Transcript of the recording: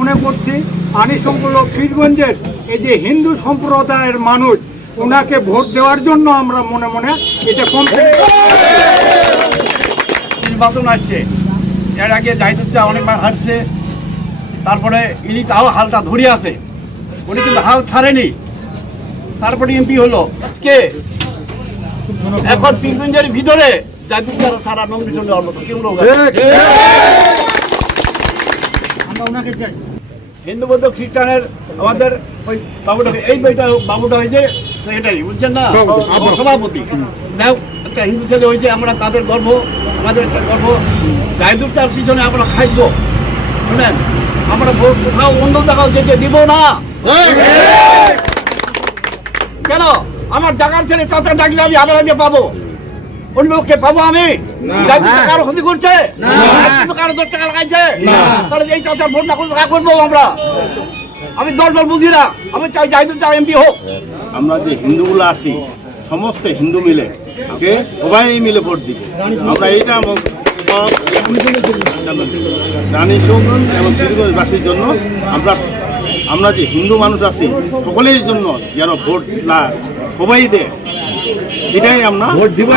মনে করছি আনিসংকুল পীরগঞ্জের এই যে হিন্দু সম্প্রদায়ের মানুষ ওনাকে ভোট দেওয়ার জন্য আমরা মনে মনে এটা নির্বাচন আসছে। এর আগে জাহিদুজ্জাহ অনেকবার হারছে, তারপরে ইনি তাও হালটা ধরে আছে, উনি কিন্তু হাল ছাড়েনি, তারপরে এমপি হলো। আজকে এখন পীরগঞ্জের ভিতরে জাহিদুজ্জাহ সারা নন্দিত কেউ আমরা ওনাকে চাই। হিন্দু বৌদ্ধ খ্রিস্টানের আমাদের ওই বাবুটা, এই বইটা বাবুটা হয়েছে সেক্রেটারি, বুঝছেন না, সভাপতি। যাই হোক, একটা হিন্দু ছেলে হয়েছে, আমরা তাদের গর্ব, আমাদের একটা গর্ব। জাহিদুজ্জাহর পিছনে আমরা খাইবো, শুনেন, আমরা কোথাও অন্য জায়গাও যেতে দিব না। কেন আমার জায়গার ছেলে চাচা ডাকলে আমি আবার আগে পাবো, অন্য লোককে পাবো আমি? কারো ক্ষতি করছে, কারো 10 টাকা লাগাইছে, তাহলে এই চাচার ভোট না করবো কাজ করবো আমরা? আমি দল বুঝি না, আমি চাই জাহিদুজ্জাহ এমপি হোক। আমরা যে হিন্দুগুলো আছি সমস্ত হিন্দু মিলে সবাই মিলে ভোট দিব। আমরা এইটা রানীশংকুল এবং পীরগঞ্জবাসীর জন্য আমরা যে হিন্দু মানুষ আছি সকলের জন্য যেন ভোট সবাই দেয়, এটাই আমরা ভোট দিব।